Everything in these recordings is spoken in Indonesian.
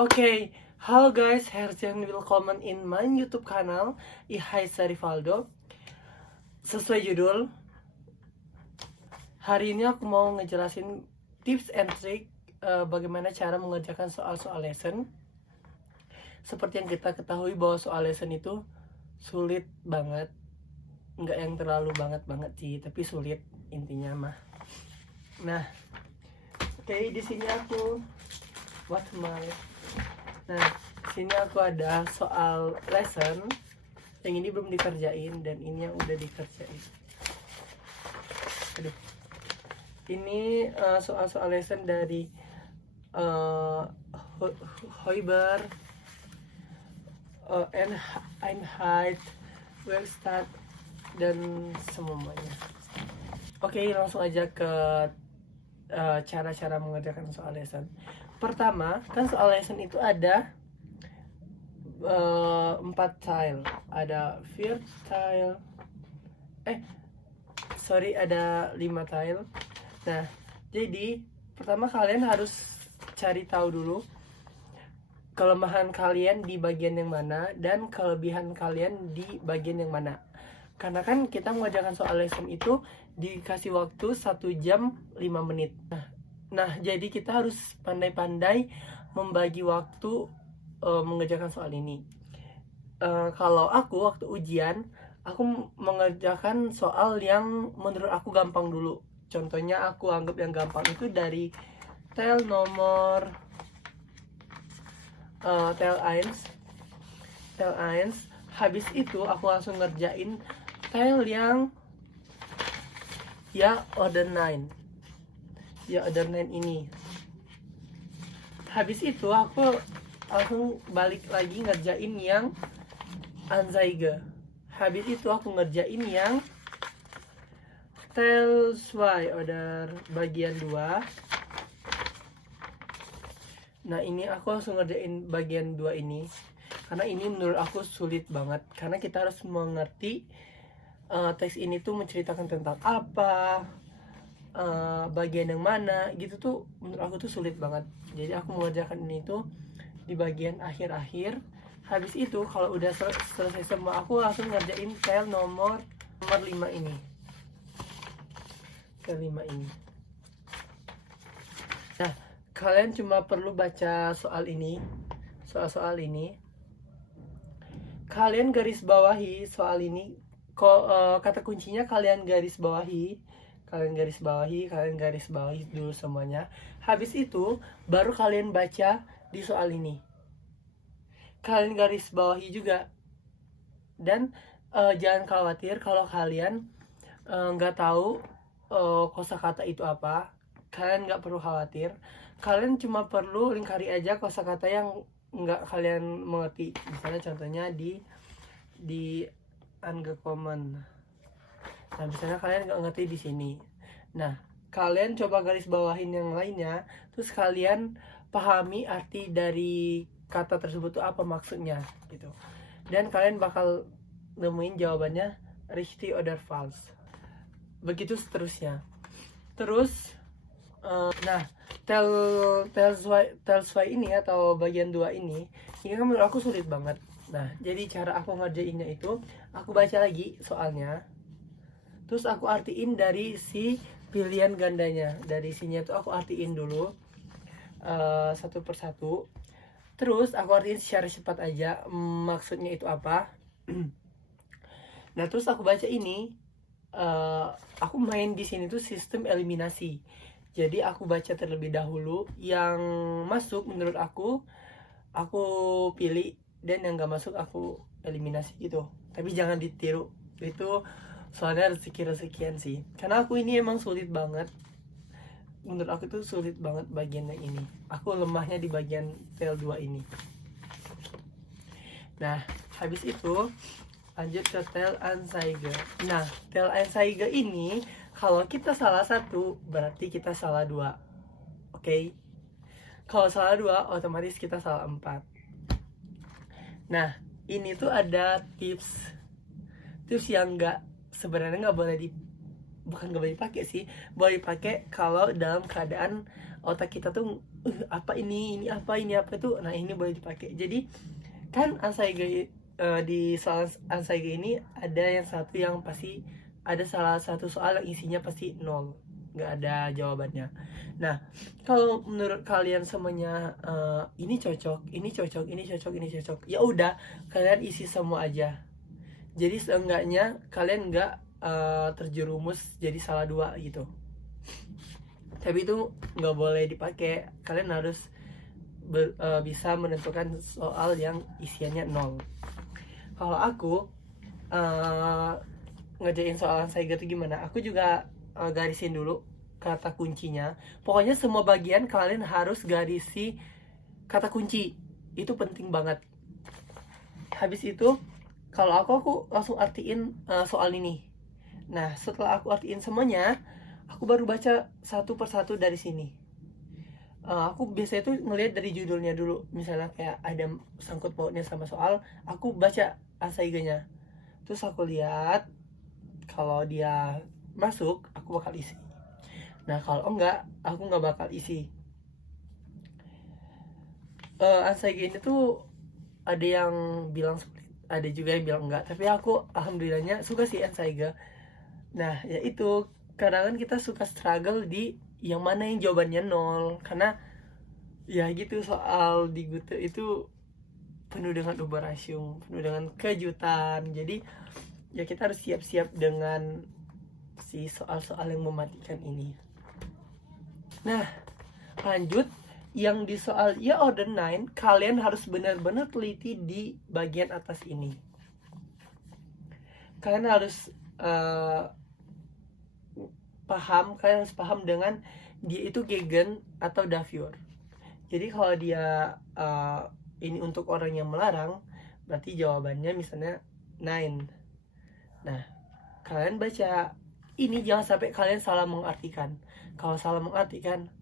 Oke, halo guys, herzlich willkommen in mein YouTube kanal. Ich heiße Rivaldo. Sesuai judul, hari ini aku mau ngejelasin tips and trick bagaimana cara mengerjakan soal-soal lesson. Seperti yang kita ketahui bahwa soal lesson itu sulit banget, nggak yang terlalu banget sih, tapi sulit intinya mah. Nah, oke, di sini aku Nah, sini aku ada soal lesson. Yang ini belum dikerjain dan ini yang udah dikerjain. Aduh. Ini soal-soal lesson dari Hoiber, Einheit, Werkstatt, dan semuanya. Oke, langsung aja ke cara-cara mengerjakan soal lesson. Pertama, kan soal lesson itu ada 4 tile. Ada first tile, ada 5 tile. Nah, jadi pertama kalian harus cari tahu dulu kelemahan kalian di bagian yang mana dan kelebihan kalian di bagian yang mana. Karena kan kita mengerjakan soal lesson itu dikasih waktu 1 jam 5 menit. Nah, jadi kita harus pandai-pandai membagi waktu mengerjakan soal ini. Kalau aku waktu ujian, aku mengerjakan soal yang menurut aku gampang dulu. Contohnya aku anggap yang gampang itu dari tel nomor tel 1. Habis itu aku langsung ngerjain tel yang order 9. Order 9 ini. Habis itu aku langsung balik lagi ngerjain yang Anzeige. Habis itu aku ngerjain yang tel 2 order bagian 2. Nah, ini aku langsung ngerjain bagian 2 ini. Karena ini menurut aku sulit banget. Karena kita harus mengerti teks ini tuh menceritakan tentang apa, bagian yang mana gitu tuh menurut aku tuh sulit banget. Jadi aku mengerjakan ini tuh di bagian akhir-akhir. Habis itu kalau udah selesai semua, aku langsung ngerjain tel nomor 5 ini. Tel 5 ini. Nah, kalian cuma perlu baca soal ini. Soal ini. Kalian garis bawahi soal ini. Kata kuncinya kalian garis bawahi dulu semuanya. Habis itu baru kalian baca di soal ini. Kalian garis bawahi juga. Dan jangan khawatir kalau kalian nggak tahu kosakata itu apa. Kalian nggak perlu khawatir. Kalian cuma perlu lingkari aja kosakata yang nggak kalian mengerti. Misalnya contohnya di angekommen. Nah, misalnya kalian nggak ngerti di sini. Nah, kalian coba garis bawahin yang lainnya, terus kalian pahami arti dari kata tersebut tuh apa maksudnya gitu. Dan kalian bakal nemuin jawabannya richtig oder falsch. Begitu seterusnya. Terus nah, tel 2 ini atau bagian 2 ini kan menurut aku sulit banget. Nah, jadi cara aku ngerjainnya itu, aku baca lagi soalnya, terus aku artiin dari si pilihan gandanya. Dari sini tuh aku artiin dulu satu persatu. Terus aku artiin secara cepat aja maksudnya itu apa. Nah, terus aku baca ini. Aku main di sini tuh sistem eliminasi. Jadi aku baca terlebih dahulu yang masuk menurut aku pilih, dan yang gak masuk aku eliminasi gitu. Tapi jangan ditiru, itu soalnya rezeki-rezekian sih. Karena aku ini emang sulit banget. Menurut aku tuh sulit banget bagian yang ini. Aku lemahnya di bagian tel 2 ini. Nah, habis itu lanjut ke tel Anzeige. Nah, tel Anzeige ini kalau kita salah satu berarti kita salah 2. Oke? Kalau salah 2 otomatis kita salah 4. Nah, ini tuh ada tips yang sebenarnya nggak boleh bukan gak boleh dipakai sih, boleh dipakai kalau dalam keadaan otak kita tuh apa ini apa itu, nah ini boleh dipakai. Jadi kan di soal Ansaige ini ada yang satu yang pasti, ada salah satu soal yang isinya pasti nol, nggak ada jawabannya. Nah, kalau menurut kalian semuanya ini cocok, ini cocok, ini cocok, ini cocok, ya udah kalian isi semua aja. Jadi seenggaknya kalian nggak terjerumus jadi salah dua gitu. Tapi itu nggak boleh dipakai, kalian harus bisa menentukan soal yang isiannya nol. Kalau aku ngerjain soal saya gitu gimana, aku juga garisin dulu kata kuncinya. Pokoknya semua bagian kalian harus garisi kata kunci, itu penting banget. Habis itu kalau aku langsung artiin soal ini. Nah, setelah aku artiin semuanya, aku baru baca satu persatu dari sini. Aku biasanya tuh ngelihat dari judulnya dulu, misalnya kayak ada sangkut pautnya sama soal, aku baca ansaiganya, terus aku lihat kalau dia masuk aku bakal isi. Nah kalau enggak, aku nggak bakal isi. Ansaige ini tuh ada yang bilang sulit, ada juga yang bilang enggak, tapi aku alhamdulillahnya suka sih ansaige. Nah ya itu, kadang kan kita suka struggle di yang mana yang jawabannya nol, karena ya gitu, soal di Gute itu penuh dengan ubarasyung, penuh dengan kejutan. Jadi ya kita harus siap-siap dengan si soal-soal yang mematikan ini. Nah lanjut, yang di soal ya order 9, kalian harus benar-benar teliti di bagian atas ini. Kalian harus kalian harus paham dengan dia itu Gegen atau Davur. Jadi kalau dia ini untuk orang yang melarang, berarti jawabannya misalnya 9. Nah, kalian baca ini, jangan sampai kalian salah mengartikan. Kalau salah mengartikan,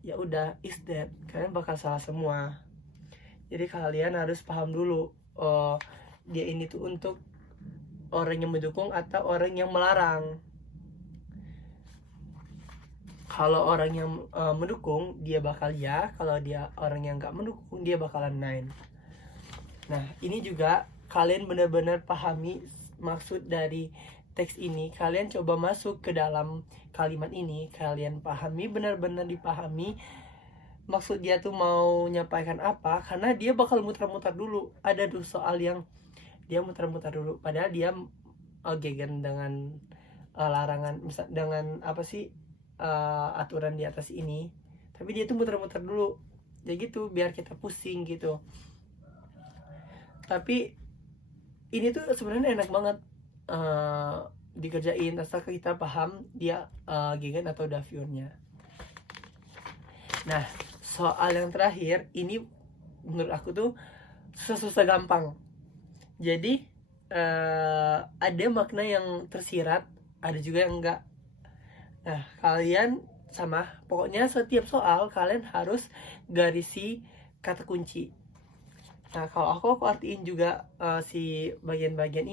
ya udah is that, kalian bakal salah semua. Jadi kalian harus paham dulu, dia ini tuh untuk orang yang mendukung atau orang yang melarang. Kalau orang yang mendukung, dia bakal ya. Kalau dia orang yang nggak mendukung, dia bakalan 9. Nah ini juga kalian benar-benar pahami maksud dari teks ini. Kalian coba masuk ke dalam kalimat ini, kalian pahami, benar-benar dipahami maksud dia tuh mau nyampaikan apa, karena dia bakal muter-muter dulu. Ada tuh soal yang dia muter-muter dulu, padahal dia gegen dengan larangan, misal dengan apa sih aturan di atas ini, tapi dia tuh muter-muter dulu ya gitu, biar kita pusing gitu. Tapi ini tuh sebenarnya enak banget dikerjain asal kita paham dia gegen atau Davurnya. Nah soal yang terakhir ini menurut aku tuh susah gampang. Jadi ada makna yang tersirat, ada juga yang enggak. Nah kalian sama, pokoknya setiap soal kalian harus garisi kata kunci. Nah kalau aku artiin juga si bagian-bagian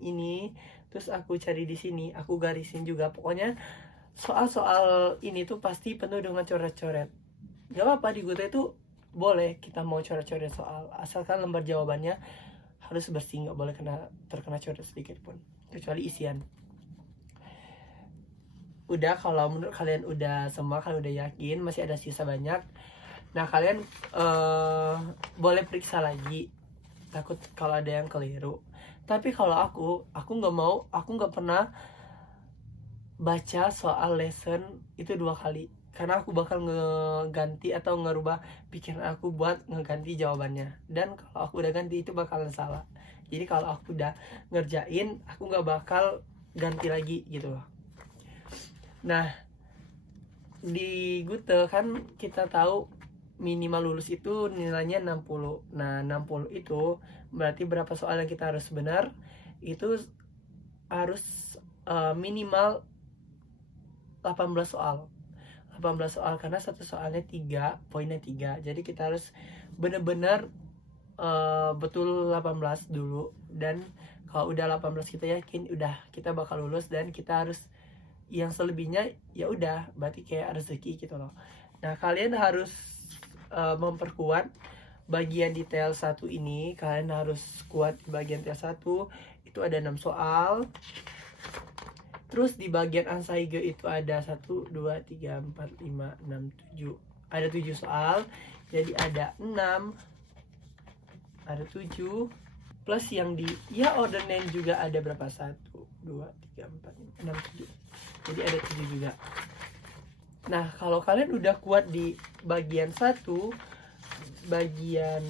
ini, terus aku cari di sini, aku garisin juga. Pokoknya soal-soal ini tuh pasti penuh dengan coret-coret. Gak apa-apa, di Gute itu boleh kita mau coret-coret soal, asalkan lembar jawabannya harus bersih, nggak boleh terkena coret sedikit pun, kecuali isian. Udah, kalau menurut kalian udah semua, kalian udah yakin, masih ada sisa banyak, nah kalian boleh periksa lagi, takut kalau ada yang keliru. Tapi kalau aku nggak pernah baca soal lesson itu 2 kali, karena aku bakal ngeganti atau ngerubah pikiran aku buat ngeganti jawabannya, dan kalau aku udah ganti itu bakalan salah. Jadi kalau aku udah ngerjain, aku nggak bakal ganti lagi gitu loh. Nah di Gute kan kita tahu minimal lulus itu nilainya 60. Nah 60 itu berarti berapa soal yang kita harus benar, itu harus minimal 18 soal, karena satu soalnya 3, poinnya 3. Jadi kita harus benar-benar betul 18 dulu, dan kalau udah 18 kita yakin udah kita bakal lulus, dan kita harus yang selebihnya ya udah berarti kayak rezeki gitu loh. Nah, kalian harus memperkuat bagian detail satu ini. Kalian harus kuat di bagian detail satu, itu ada 6 soal. Terus di bagian ansaige itu ada 1, 2, 3, 4, 5, 6, 7, ada 7 soal. Jadi ada 6, ada 7, plus yang di ya ordinary juga ada berapa, 1, 2, 3, 4, 5, 6, 7, jadi ada 7 juga. Nah, kalau kalian udah kuat di bagian 1, bagian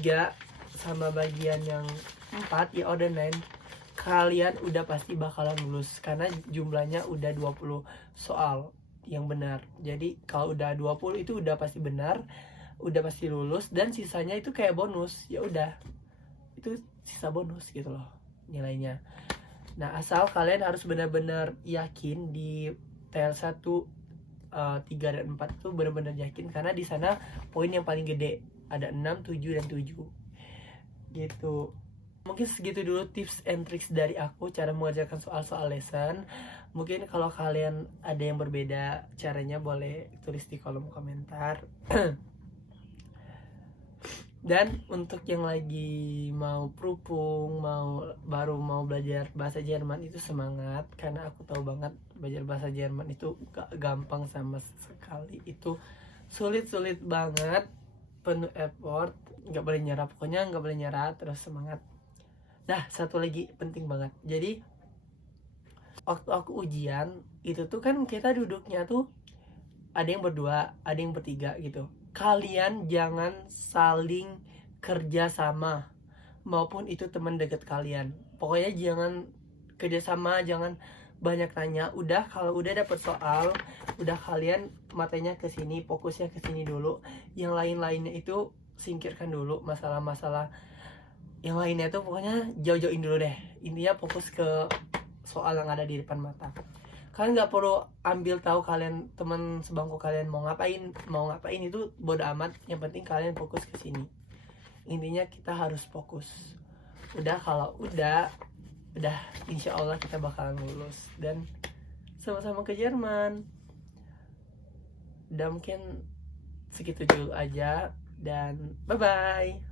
3, sama bagian yang 4 ya ordinary, kalian udah pasti bakalan lulus karena jumlahnya udah 20 soal yang benar. Jadi kalau udah 20 itu udah pasti benar, udah pasti lulus, dan sisanya itu kayak bonus. Ya udah, itu sisa bonus gitu loh nilainya. Nah, asal kalian harus benar-benar yakin di TL1, 3 dan 4 itu benar-benar yakin, karena di sana poin yang paling gede ada 6, 7 dan 7 gitu. Mungkin segitu dulu tips and tricks dari aku cara mengerjakan soal-soal lesson. Mungkin kalau kalian ada yang berbeda caranya, boleh tulis di kolom komentar. Dan untuk yang lagi mau prupung, baru mau belajar bahasa Jerman, itu semangat, karena aku tahu banget belajar bahasa Jerman itu gak gampang sama sekali. Itu sulit banget, penuh effort, gak boleh nyerah, pokoknya gak boleh nyerah, terus semangat. Nah, satu lagi penting banget. Jadi waktu aku ujian itu tuh kan kita duduknya tuh ada yang berdua, ada yang bertiga gitu. Kalian jangan saling kerja sama, maupun itu teman dekat kalian. Pokoknya jangan kerja sama, jangan banyak tanya. Udah, kalau udah dapet soal, udah kalian matanya ke sini, fokusnya ke sini dulu. Yang lain-lainnya itu singkirkan dulu, masalah-masalah yang lainnya tuh pokoknya jauh-jauhin dulu deh. Intinya fokus ke soal yang ada di depan mata. Kalian nggak perlu ambil tahu kalian teman sebangku kalian mau ngapain itu bodo amat. Yang penting kalian fokus ke sini. Intinya kita harus fokus. Udah, kalau udah insya Allah kita bakalan lulus dan sama-sama ke Jerman. Udah, mungkin segitu dulu aja, dan bye bye.